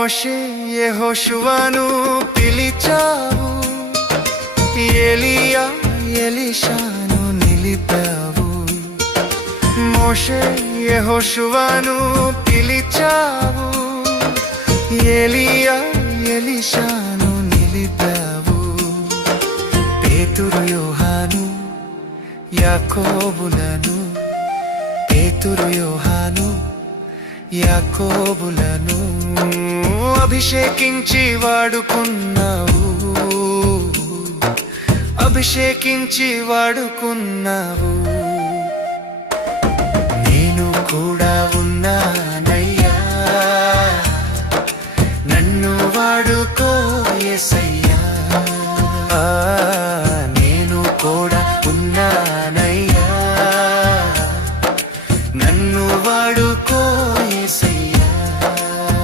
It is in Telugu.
మోషే యెహోషువను పిలిచావు, ఎలీయా ఎలీషాను నిలిపావు. మోషే యెహోషువను పిలిచావు, ఎలీయా ఎలీషాను నిలిపావు. పేతురు యోహాను యాకోబులను, పేతురు యోహాను యాకోబులను అభిషేకించి వాడుకున్నావు, అభిషేకించి వాడుకున్నావు. నేను కూడా ఉన్నా